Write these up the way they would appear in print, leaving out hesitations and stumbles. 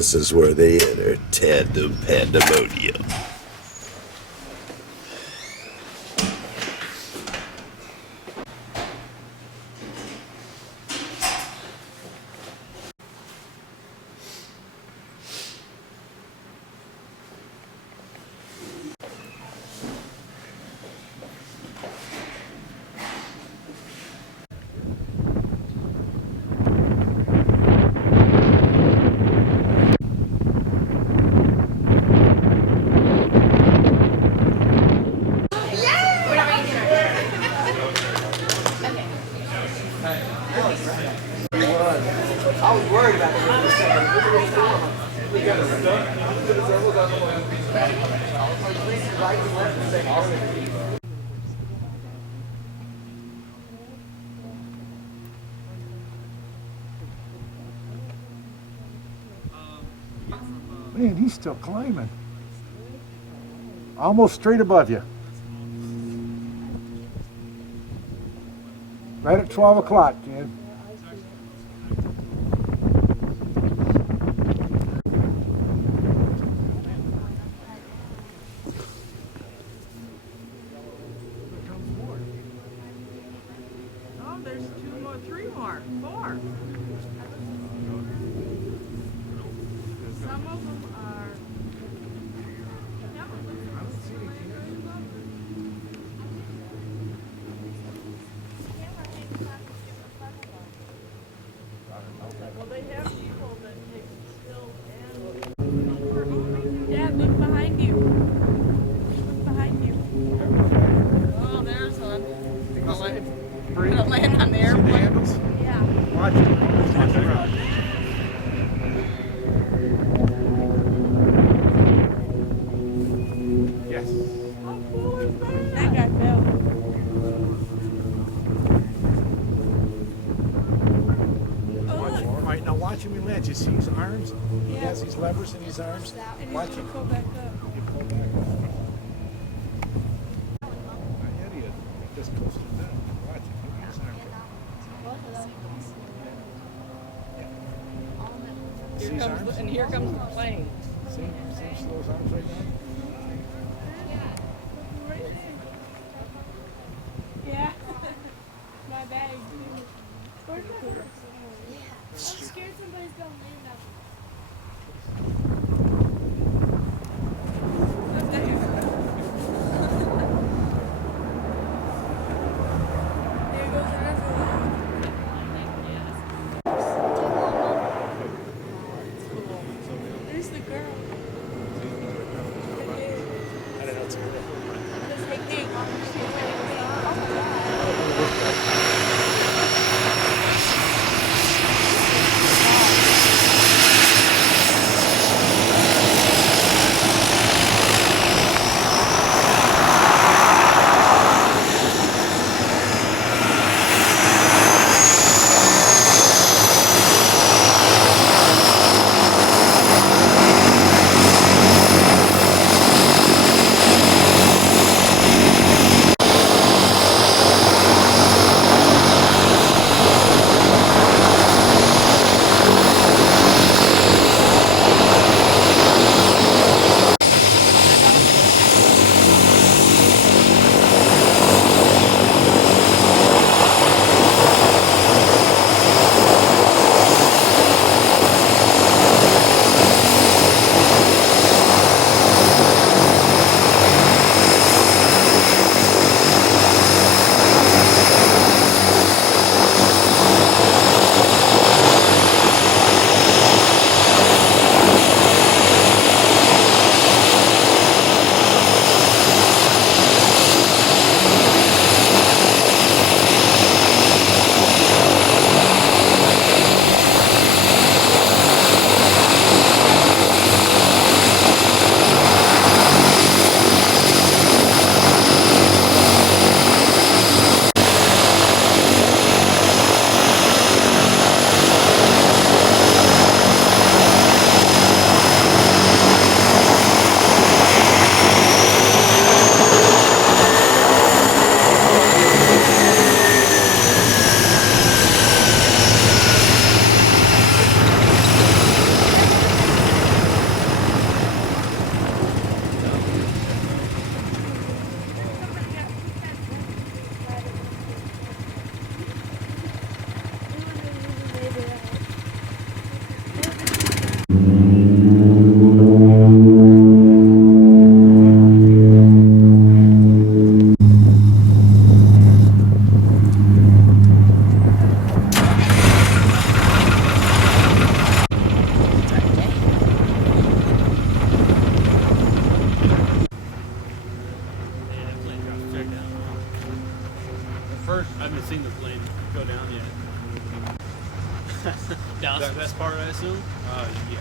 this is where they enter tandem pandemonium. I was worried about the Man, he's still climbing. Almost straight above you. Right at 12 o'clock, Jan. Oh, there's 2 more, 3 more, 4. Some of them are. Well, they have people that take stills and. Dad, look behind you. Look behind you. Oh, there's one. Gonna land on the airplane. Yeah. Watch it. Yes. How cool is that? That guy fell. Watch, all right, now watch him land. You see his arms? He Yeah. has these levers in his arms. And Watch he's him. gonna go back up. You pull back up. Not yet, he is. Just close to that. Watch it. Look at his arm. See his arms? And here comes the plane. See him slow his arms right now? Yeah. My bag. Where's my purse? I'm scared somebody's gonna land up. There goes another one. There's the girl. Down to this part, I assume? Yeah.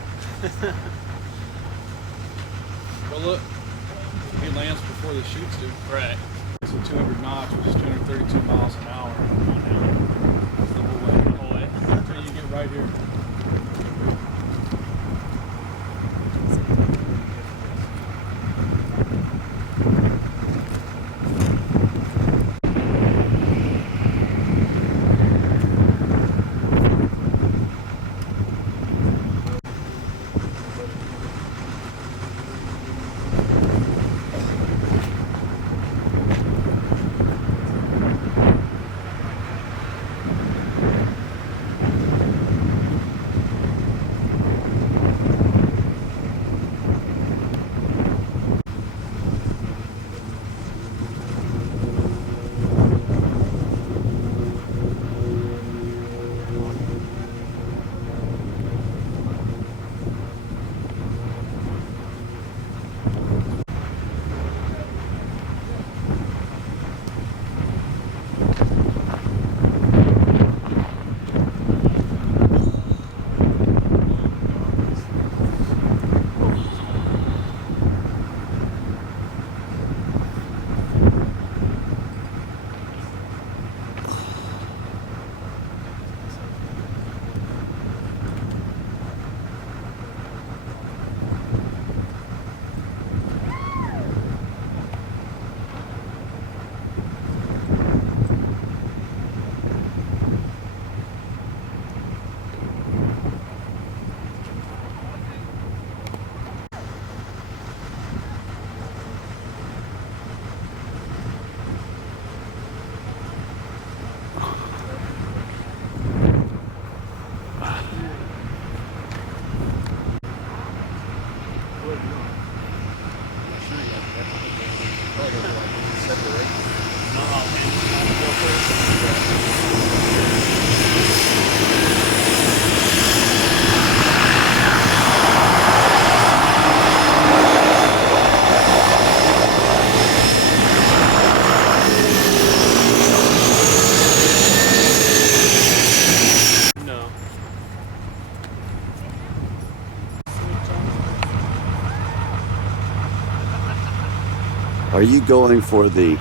Well, look. He lands before the shoots do. Right. So 200 knots, which is 232 miles an hour. The whole way. The whole way. Until you get right here. Are you going for the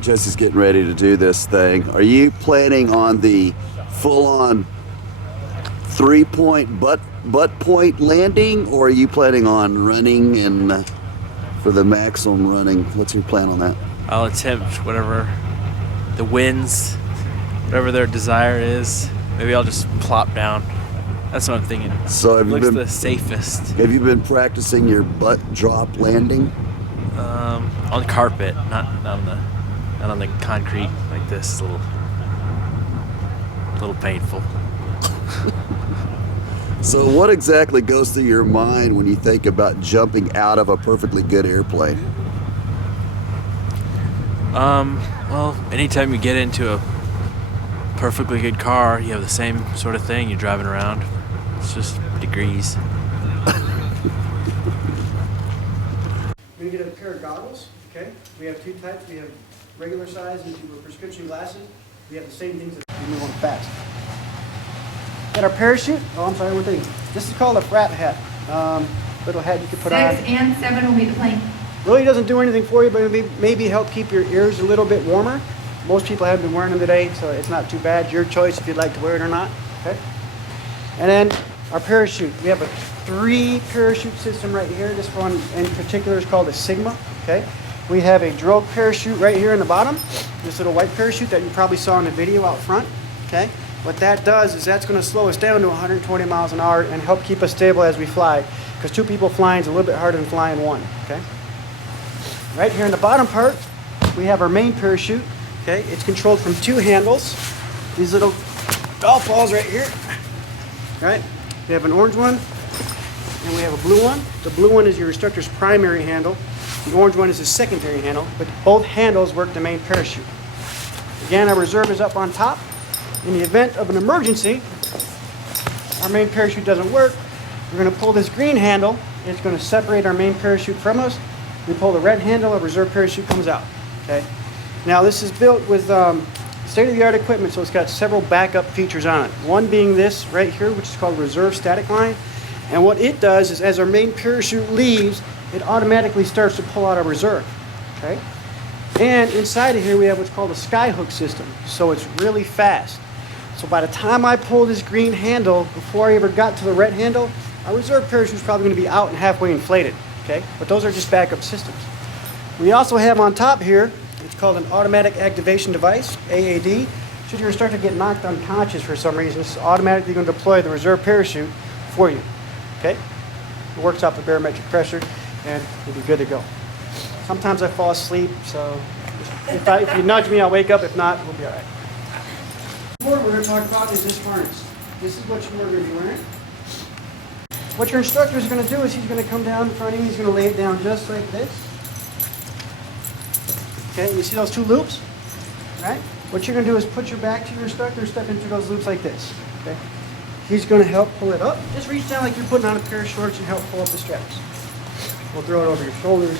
Jesse's getting ready to do this thing. Are you planning on the full-on 3-point butt point landing, or are you planning on running and for the maximum running? What's your plan on that? I'll attempt whatever the winds, whatever their desire is. Maybe I'll just plop down. That's what I'm thinking. So have you looks been the safest. Have you been practicing your butt drop landing? On carpet, not on the concrete like this. It's a little painful. So what exactly goes through your mind when you think about jumping out of a perfectly good airplane? Well, anytime you get into a perfectly good car, you have the same sort of thing. You're driving around. It's just degrees. We're going to get a pair of goggles, okay? We have two types. We have regular size and two prescription glasses. We have the same things that we move on fast. Got our parachute. Oh, I'm sorry, one thing. This is called a frat hat. Little hat you can put on. 6 and 7 will be the plane. Really doesn't do anything for you, but it maybe help keep your ears a little bit warmer. Most people haven't been wearing them today, so it's not too bad. Your choice if you'd like to wear it or not, okay? And then our parachute. We have a 3 parachute system right here. This one in particular is called a Sigma, okay? We have a drogue parachute right here in the bottom. This little white parachute that you probably saw in the video out front, okay? What that does is that's going to slow us down to 120 miles an hour and help keep us stable as we fly, because 2 people flying is a little bit harder than flying 1, okay? Right here in the bottom part, we have our main parachute, okay? It's controlled from 2 handles. These little golf balls right here, right? We have an orange one, and we have a blue one. The blue one is your instructor's primary handle. The orange one is his secondary handle, but both handles work the main parachute. Again, our reserve is up on top. In the event of an emergency, our main parachute doesn't work, we're going to pull this green handle. It's going to separate our main parachute from us. We pull the red handle, our reserve parachute comes out. Okay. Now this is built with State-of-the-art equipment, so it's got several backup features on it. One being this right here, which is called reserve static line. And what it does is as our main parachute leaves, it automatically starts to pull out our reserve, okay? And inside of here, we have what's called a skyhook system. So it's really fast. So by the time I pull this green handle, before I ever got to the red handle, our reserve parachute is probably going to be out and halfway inflated, okay? But those are just backup systems. We also have on top here, it's called an automatic activation device, AAD. Should your instructor get knocked unconscious for some reason, this is automatically going to deploy the reserve parachute for you, okay? It works off the barometric pressure, and you'll be good to go. Sometimes I fall asleep, so if you nudge me, I'll wake up. If not, we'll be all right. What we're going to talk about is this harness. This is what you're going to be wearing. What your instructor is going to do is he's going to come down in front of you. He's going to lay it down just like this. Okay, you see those 2 loops? Right? What you're going to do is put your back to your instructor and step into those loops like this. Okay? He's going to help pull it up. Just reach down like you're putting on a pair of shorts and help pull up the straps. We'll throw it over your shoulders,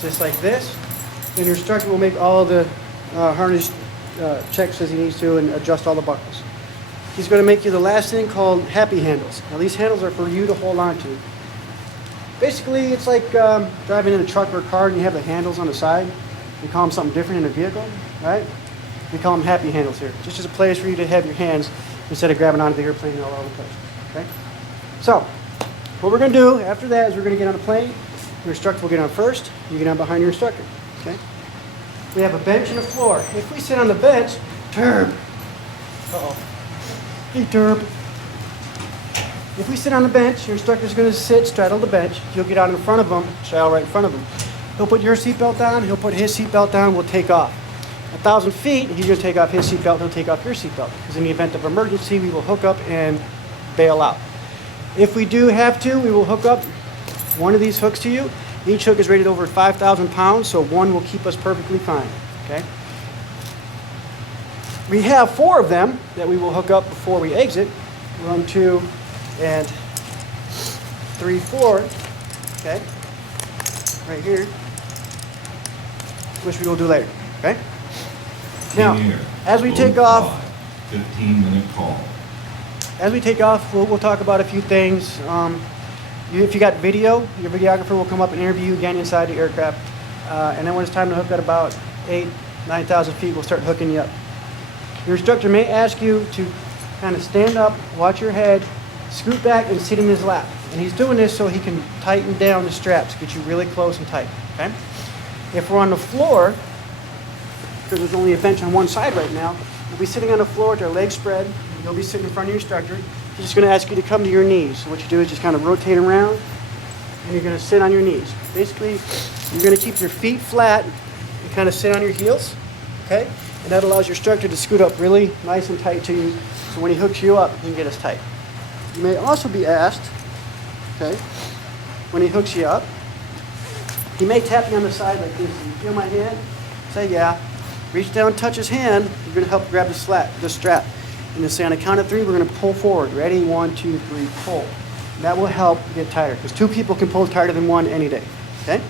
just like this. Then your instructor will make all the harness checks as he needs to and adjust all the buckles. He's going to make you the last thing called happy handles. Now these handles are for you to hold on to. Basically, it's like driving in a truck or a car and you have the handles on the side. We call them something different in a vehicle, right? We call them happy handles here. Just as a place for you to have your hands instead of grabbing onto the airplane all over the place, okay? So, what we're going to do after that is we're going to get on the plane. Your instructor will get on first. You get on behind your instructor, okay? We have a bench and a floor. If we sit on the bench, turb. Uh-oh. Hey, turb. If we sit on the bench, your instructor's going to sit, straddle the bench. You'll get out in front of him, straddle right in front of him. He'll put your seatbelt down, he'll put his seatbelt down, we'll take off. 1,000 feet, he's going to take off his seatbelt, he'll take off your seatbelt. Because in the event of emergency, we will hook up and bail out. If we do have to, we will hook up one of these hooks to you. Each hook is rated over 5,000 pounds, so one will keep us perfectly fine, okay? We have 4 of them that we will hook up before we exit. 1, 2, and 3, 4, okay? Right here, which we will do later, okay? Now, as we take off, 15-minute call. As we take off, we'll talk about a few things. If you got video, your videographer will come up and interview you again inside the aircraft. And then when it's time to hook at about 9,000 feet, we'll start hooking you up. Your instructor may ask you to kind of stand up, watch your head, scoot back, and sit in his lap. And he's doing this so he can tighten down the straps, get you really close and tight, okay? If we're on the floor, because there's only a bench on one side right now, we'll be sitting on the floor with our legs spread. You'll be sitting in front of your instructor. He's just going to ask you to come to your knees. So what you do is just kind of rotate around, and you're going to sit on your knees. Basically, you're going to keep your feet flat and kind of sit on your heels, okay? And that allows your instructor to scoot up really nice and tight to you, so when he hooks you up, he can get us tight. You may also be asked, okay, when he hooks you up, he may tap you on the side like this. You feel my hand? Say yeah. Reach down, touch his hand. You're going to help grab the strap. And then say on a count of 3, we're going to pull forward. Ready? 1, 2, 3, pull. That will help get tighter because 2 people can pull tighter than 1 any day. Okay?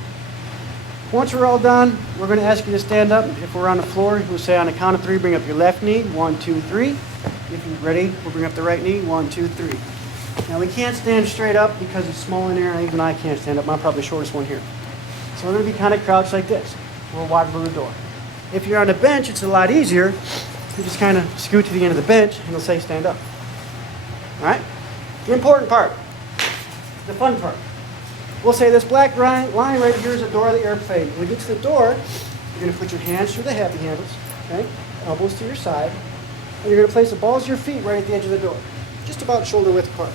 Once we're all done, we're going to ask you to stand up. If we're on the floor, we'll say on a count of 3, bring up your left knee. 1, 2, 3. If you're ready, we'll bring up the right knee. 1, 2, 3. Now we can't stand straight up because it's small in there, and even I can't stand up. I'm probably the shortest one here. So we're going to be kind of crouched like this. We'll wide for the door. If you're on a bench, it's a lot easier. You just kind of scoot to the end of the bench, and it'll say stand up. All right? The important part, the fun part. We'll say this black line right here is the door of the airplane. When we get to the door, you're going to put your hands through the happy handles, okay? Elbows to your side. And you're going to place the balls of your feet right at the edge of the door, just about shoulder width apart.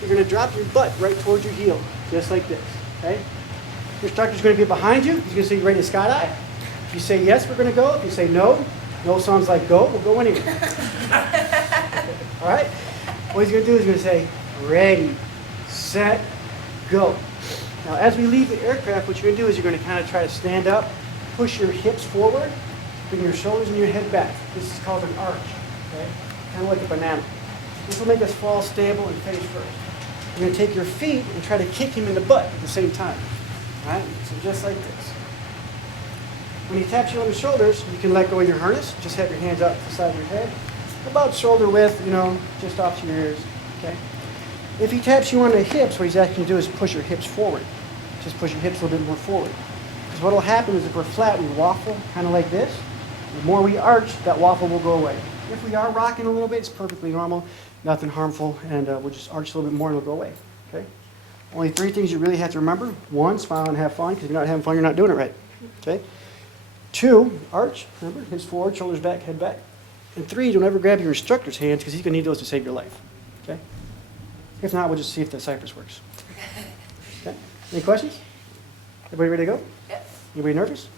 You're going to drop your butt right towards your heel, just like this, okay? Your instructor's going to be behind you. He's going to say, you ready to skydive? If you say yes, we're going to go. If you say no, no sounds like go, we'll go anyway. All right? What he's going to do is he's going to say, ready, set, go. Now, as we leave the aircraft, what you're going to do is you're going to kind of try to stand up, push your hips forward, bring your shoulders and your head back. This is called an arch, okay? Kind of like a banana. This will make us fall stable and face first. You're going to take your feet and try to kick him in the butt at the same time. All right? So just like this. When he taps you on the shoulders, you can let go of your harness. Just have your hands out to the side of your head. About shoulder width, you know, just off to your ears. Okay? If he taps you on the hips, what he's asking you to do is push your hips forward. Just push your hips a little bit more forward. Because what will happen is if we're flat, we waffle, kind of like this. The more we arch, that waffle will go away. If we are rocking a little bit, it's perfectly normal, nothing harmful, and we'll just arch a little bit more and it'll go away. Okay? Only 3 things you really have to remember. 1, smile and have fun, because if you're not having fun, you're not doing it right. Okay? 2, arch. Remember, hips forward, shoulders back, head back. And 3, don't ever grab your instructor's hands, because he's going to need those to save your life. Okay? If not, we'll just see if the Cypress works. Okay? Any questions? Everybody ready to go? Yep. Anybody nervous?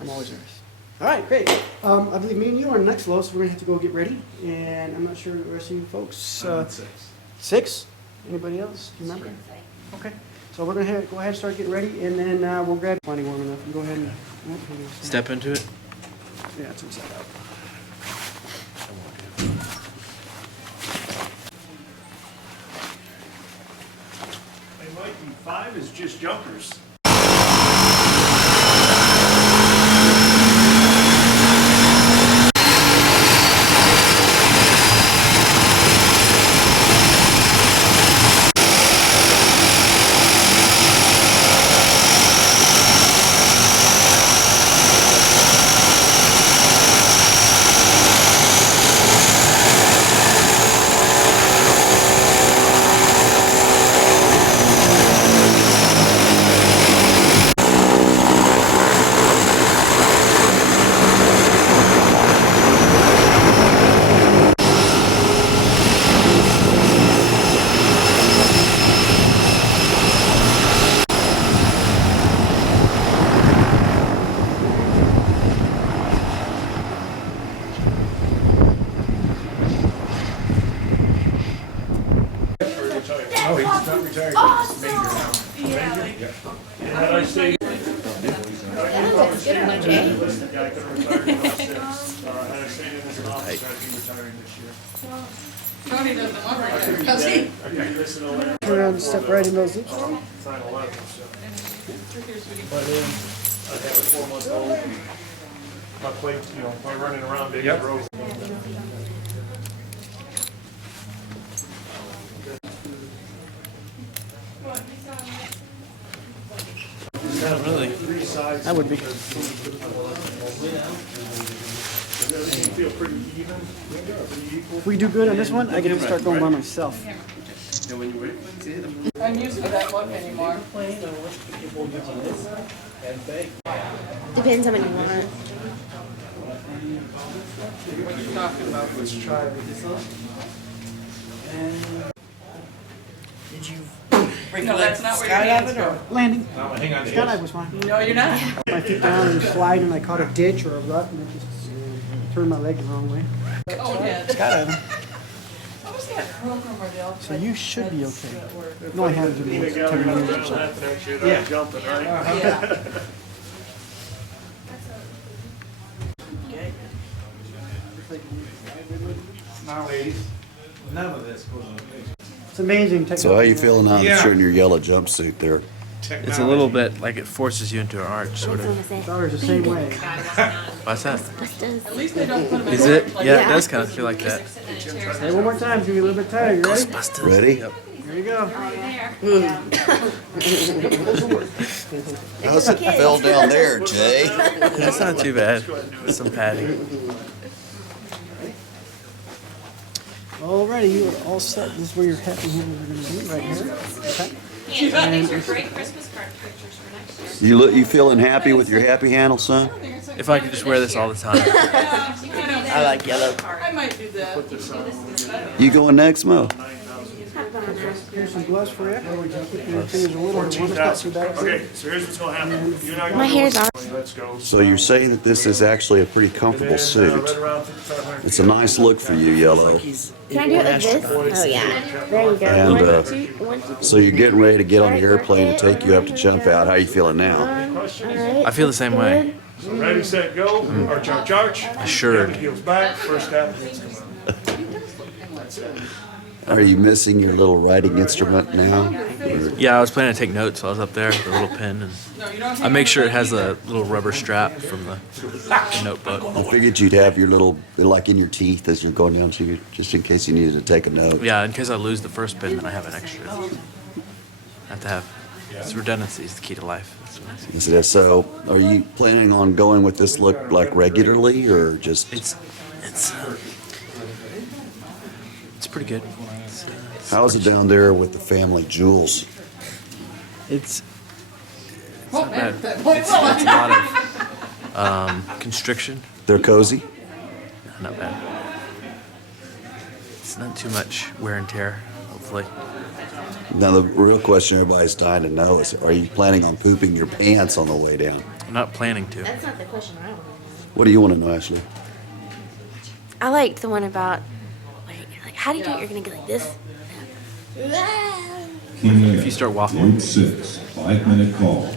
I'm always nervous. All right, great. I believe me and you are next low, so we're going to have to go get ready. And I'm not sure the rest of you folks. 6? Anybody else? Do you remember? Okay. So we're going to go ahead and start getting ready, and then we'll grab plenty warm enough and go ahead and Step into it. Yeah, it's inside out. Hey, Mikey, 5 is just jumpers. No, he's not retired. He's major now. Yeah. And had I stayed. Yeah, I could have retired in 06. Had I stayed in this office, I'd be retiring this year. Tony doesn't want right now, does he? I'd be this and 11. Turn around and step right in those loops. 9/11, so. But then I'd have a 4-month-old. My plate, you know, by running around David Rose. Not really. That would be. Does everything feel pretty even? Pretty equal? If we do good on this one, I get to start going by myself. I'm used to that look anymore. Depends how many you want. What are you talking about? Let's try. Did you No, that's not where your hands go. Landing. Now, hang on. Skydive was fine. No, you're not. My feet down and slide, and I caught a ditch or a rut, and I just turned my leg the wrong way. Oh, yeah. Skydiving. What was that program where they all So you should be okay. that were- You only have to do Nina it Geller 10 got minutes or around so. that next year, they're jumping, right? Yeah. Now, ladies, none of this goes on Facebook. It's amazing technology. So how you feeling now that Yeah. you're in your yellow jumpsuit there? It's a little bit like it forces you into an arch, sort of. Daughter's the same way. What's that? At least they don't put them in. Is it? like Yeah, that. it does kind of feel like that. Say it one more time, so you're a little bit tired. You ready? Ready? Yep. Here you go. How's it fell down there, Jay? That's not too bad. Some padding. Alrighty, you are all set. This is where your happy hand are going to be, right here. Okay. Yeah, these are great Christmas card pictures for next year. You feeling happy with your happy handle, son? If I could just wear this all the time. I like yellow. I might do that. You going next, Mo? Here's some gloves for you. Keep your fingers a little warm. It's not too bad. Okay, so here's what's gonna happen. You're not gonna My go hair's with- on. Let's go. So you're saying that this is actually a pretty comfortable Right suit. around 5,500 It's a nice look for you, Yellow. Can I do it like this? Oh, yeah. There you go. And, One, uh, two, one, two. So you're getting ready to get on the airplane and take you up to jump out. How you feeling now? Alright. I feel the same way. So ready, set, go. Arch, arch, arch. Assured. Heels back. First tap. That's Are you missing your little writing instrument now? Or- Yeah, I was planning to take notes while I was up there, the little pen, and I make sure it has a little rubber strap from the notebook. I figured you'd have your little, like in your teeth as you're going down to your, just in case you needed to take a note. Yeah, in case I lose the first pen, then I have an extra. I have to have. It's redundancy is the key to life. That's what I see. Yes, it is. So, are you planning on going with this look like regularly, or just? It's pretty good. How's it down there with the family jewels? It's not bad. It's a lot of constriction. They're cozy. Not bad. It's not too much wear and tear, hopefully. Now, the real question everybody's dying to know is: are you planning on pooping your pants on the way down? I'm not planning to. That's not the question I want to know. What do you want to know, Ashley? I liked the one about, like how do you do it? You're going to go like this? If you start waffling. Route 6, 5-minute call.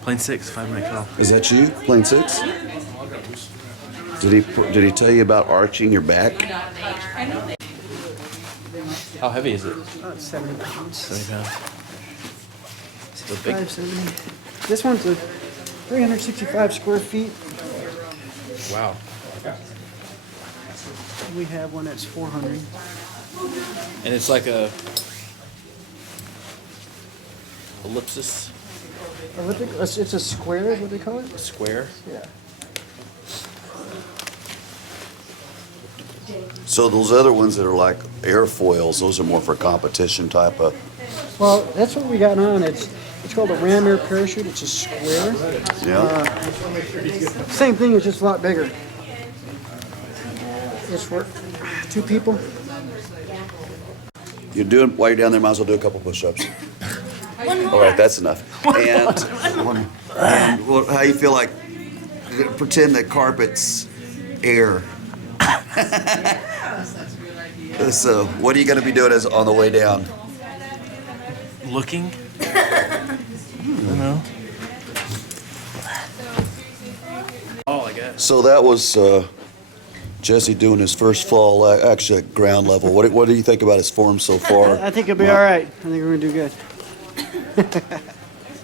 Plane 6, 5-minute call. Is that you, plane 6? Did he tell you about arching your back? How heavy is it? About 70 pounds. 70 pounds. Still big. 570. This one's a 365 square feet. Wow. We have one that's 400. And it's like a ellipsis Elliptic, it's a square is what they call it? square. Yeah. So those other ones that are like airfoils, those are more for competition type of. Well, that's what we got on. It's called a ram air parachute. It's a square. Yeah. Same thing, it's just a lot bigger. It's for 2 people. You're doing while you're down there. Might as well do a couple push-ups. All right, that's enough. And well, how you feel like? Pretend that carpet's air. So, what are you going to be doing as on the way down? Looking. I don't know. Oh, I guess. So that was Jesse doing his first fall, actually at ground level. What do you think about his form so far? I think it'll be all right. I think we're going to do good.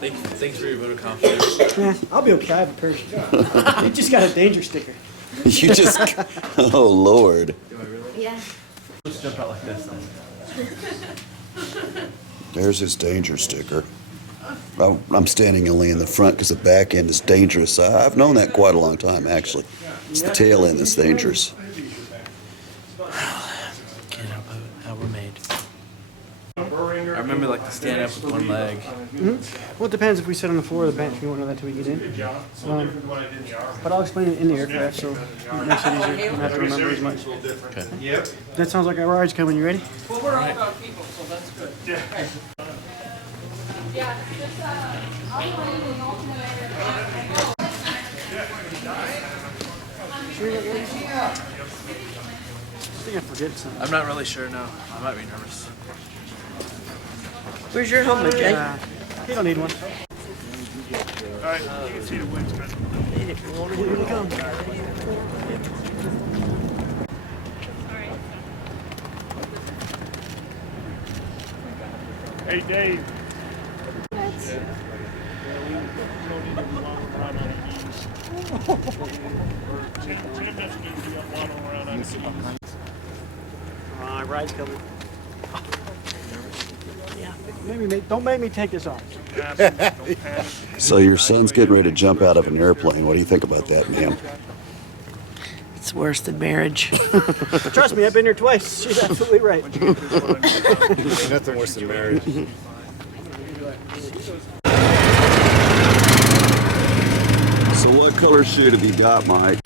Thanks for your vote of confidence. Yeah, I'll be okay. I have a parachute. You just got a danger sticker. You just, oh Lord. Yeah. Let's jump out like this. There's his danger sticker. I'm standing only in the front because the back end is dangerous. I've known that quite a long time, actually. It's the tail end that's dangerous. Can't help how we're made. I remember like to stand up with one leg. Well, it depends if we sit on the floor or the bench. We won't know that till we get in. But I'll explain it in the aircraft, so it makes it easier. You don't have to remember as much. Yep. That sounds like our ride's coming. You ready? Well, we're all about people, so that's good. Yeah. I think I forget something. I'm not really sure, no. I might be nervous. Where's your helmet, Jay? You don't need one. All right, you can see the winds, man. Here we come. Hey, Dave. My ride's coming. Yeah. Don't make me take this off. So your son's getting ready to jump out of an airplane. What do you think about that, ma'am? It's worse than marriage. Trust me, I've been here twice. She's absolutely right. Nothing worse than marriage. So what color shoe have you got, Mike?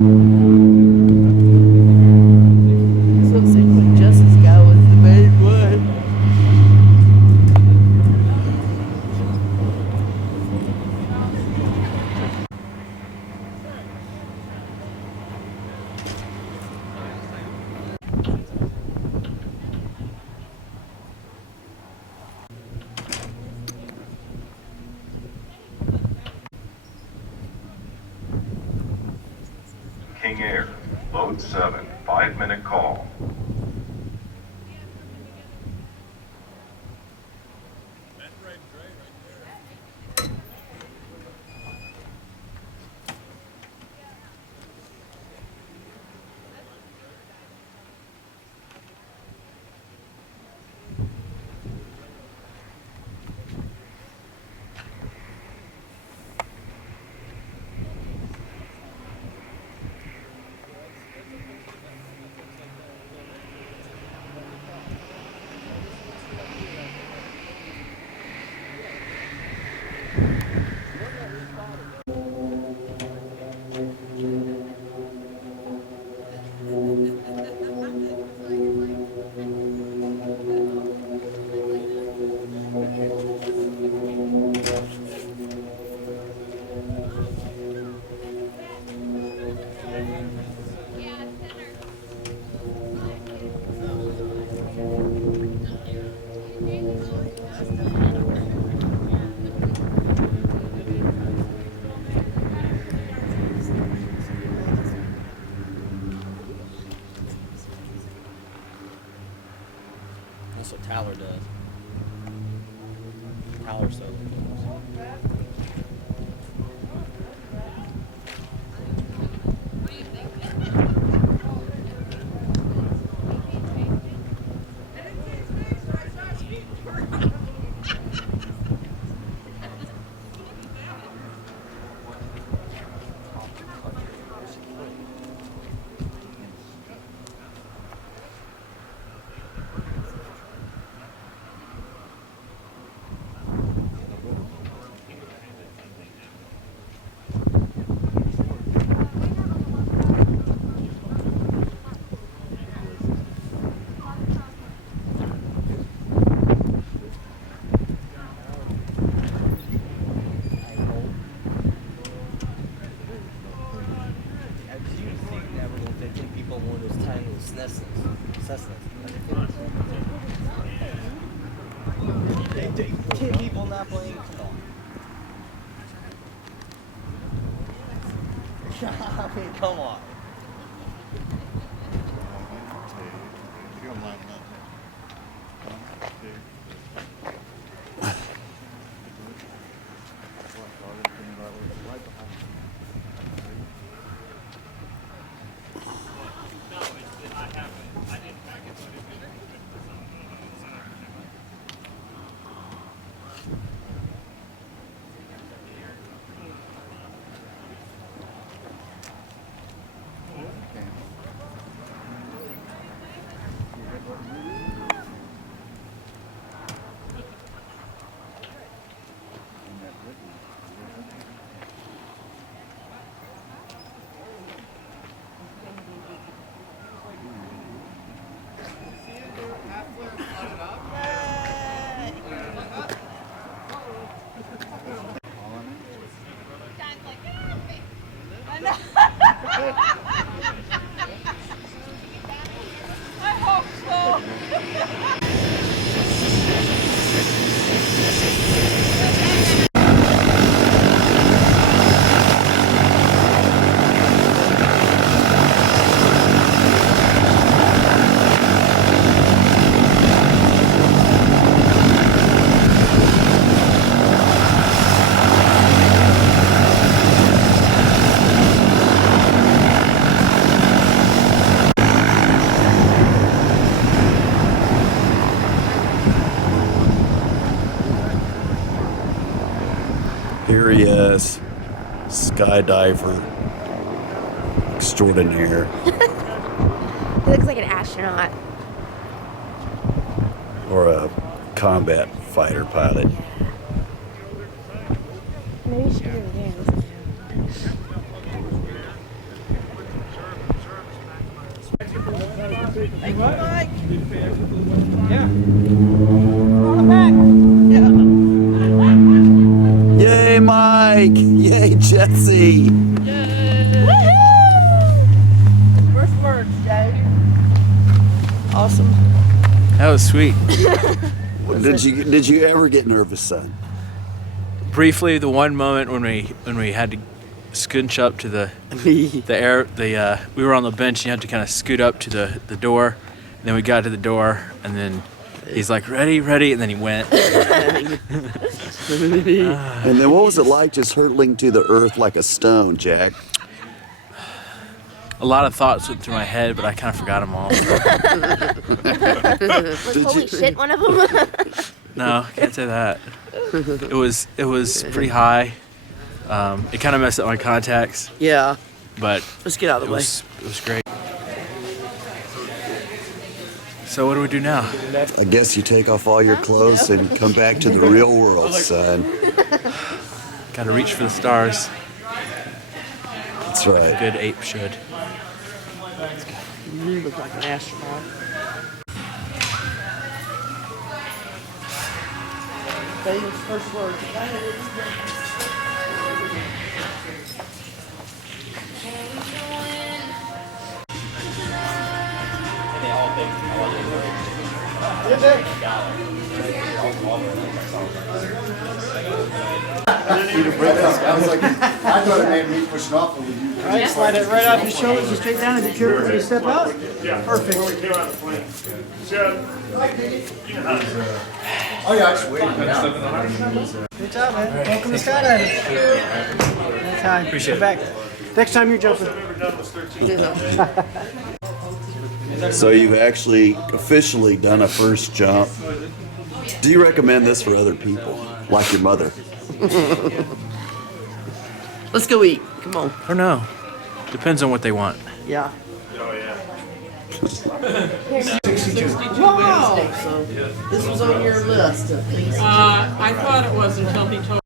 So it's like when Justice guy was the main one. King Air, load 7, 5-minute call. That's what Tyler does. Tyler sells. People not playing. Come on. I mean, come on. Here he is, skydiver extraordinaire. He looks like an astronaut. Or a combat fighter pilot. Maybe you should go over there and listen to him. Thank you, Mike. Yeah. Yay, Mike! Yay, Jesse! First words, Joe. Awesome. That was sweet. Did you ever get nervous, son? Briefly, the one moment when we had to scooch up to the we were on the bench. You had to kind of scoot up to the door. And then we got to the door, and then he's like, "Ready, ready," and then he went. And then what was it like just hurtling to the earth like a stone, Jack? A lot of thoughts went through my head, but I kind of forgot them all. Was holy shit one of them? No, can't say that. It was pretty high. It kind of messed up my contacts, Yeah. but Let's get out of the way. it was great. So what do we do now? I guess you take off all your clothes and come back to the real world, son. Got to reach for the stars. That's right. Good ape should. You look like an astronaut. Famous first word. I thought it made me pushing off a little. All right, slide it right off your shoulders and straight down. Be careful when you step out. Perfect. Oh yeah, I just waited. Good job, man. Welcome to skydiving. Anytime. Appreciate it. Back. Next time you're jumping. So you've actually officially done a first jump. Do you recommend this for other people, like your mother? Let's go eat. Come on. I don't know. Depends on what they want. Yeah. Wow. So this was on your list of things. I thought it was until he told